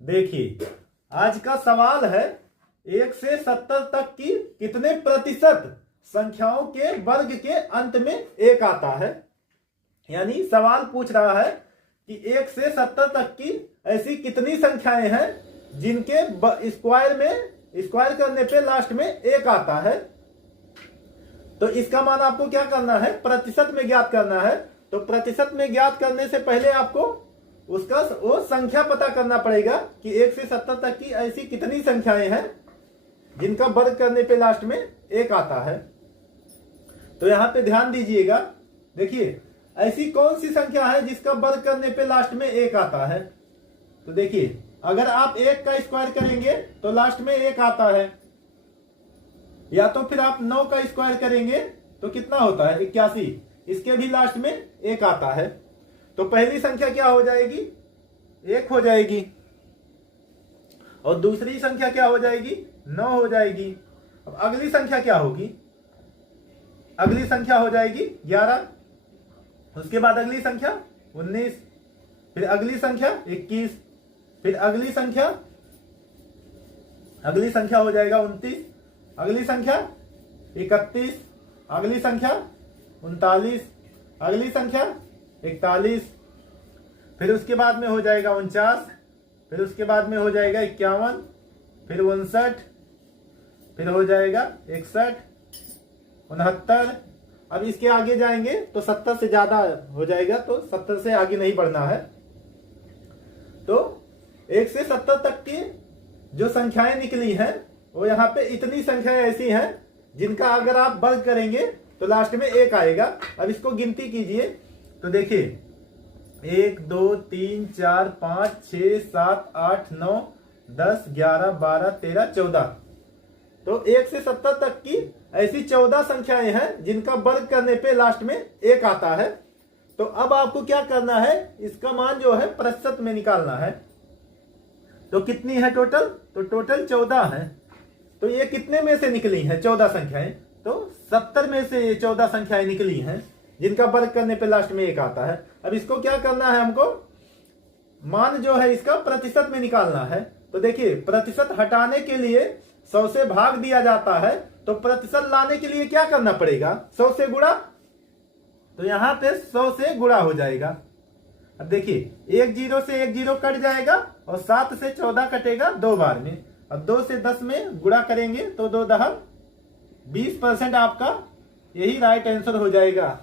देखिए आज का सवाल है 1 से 70 तक की कितने प्रतिशत संख्याओं के वर्ग के अंत में 1 आता है। यानी सवाल पूछ रहा है कि 1 से 70 तक की ऐसी कितनी संख्याएं हैं जिनके स्क्वायर करने पे लास्ट में 1 आता है। तो इसका मान आपको क्या करना है, प्रतिशत में ज्ञात करना है। तो प्रतिशत में ज्ञात करने से पहले आपको उसका वो संख्या पता करना पड़ेगा कि 1 से 70 तक की ऐसी कितनी संख्याएं हैं जिनका वर्ग करने पे लास्ट में 1 आता है। तो यहां पे ध्यान दीजिएगा, देखिए ऐसी कौन सी संख्या है जिसका वर्ग करने पे लास्ट में 1 आता है। तो देखिए अगर आप 1 का स्क्वायर करेंगे तो लास्ट में 1 आता है, या तो फिर आप 9 का स्क्वायर करेंगे तो कितना होता है 81, इसके भी लास्ट में 1 आता है। तो पहली संख्या क्या हो जाएगी, 1 हो जाएगी, और दूसरी संख्या क्या हो जाएगी, 9 हो जाएगी। अब अगली संख्या क्या होगी, अगली संख्या हो जाएगी 11, उसके बाद अगली संख्या 19, फिर अगली संख्या 21, फिर अगली संख्या हो जाएगा 29, अगली संख्या 31, अगली संख्या 39, अगली संख्या 41, फिर उसके बाद में हो जाएगा 49, फिर उसके बाद में हो जाएगा 51, फिर 59, फिर हो जाएगा 61, 69। अब इसके आगे जाएंगे तो 70 से ज्यादा हो जाएगा, तो 70 से आगे नहीं बढ़ना है। तो 1 से 70 तक की जो संख्याएं निकली हैं वो यहाँ पे इतनी संख्याएं ऐसी हैं जिनका अगर आप वर्ग करेंगे तो लास्ट में 1 आएगा। अब इसको गिनती कीजिए तो देखिए 1 2 3 4 5 6 7 8 9 10 11 12 13 14। तो 1 से 70 तक की ऐसी 14 संख्याएं हैं जिनका वर्ग करने पे लास्ट में 1 आता है। तो अब आपको क्या करना है, इसका मान जो है प्रतिशत में निकालना है। तो कितनी है टोटल, तो टोटल 14 है। तो ये कितने में से निकली हैं 14 संख्याएं, तो 70 में से ये 14 संख्याएं निकली हैं जिनका वर्ग करने पे लास्ट में 1 आता है। अब इसको क्या करना है, हमको मान जो है इसका प्रतिशत में निकालना है। तो देखिए प्रतिशत हटाने के लिए 100 से भाग दिया जाता है, तो प्रतिशत लाने के लिए क्या करना पड़ेगा, 100 से गुणा। तो यहां पे 100 से गुणा हो जाएगा। अब देखिए 1 0 से 1 0 कट जाएगा और 7 से 14 कटेगा 2 बार में। अब 2 से 10 में गुणा करेंगे तो 2 10 20% आपका यही राइट आंसर हो जाएगा।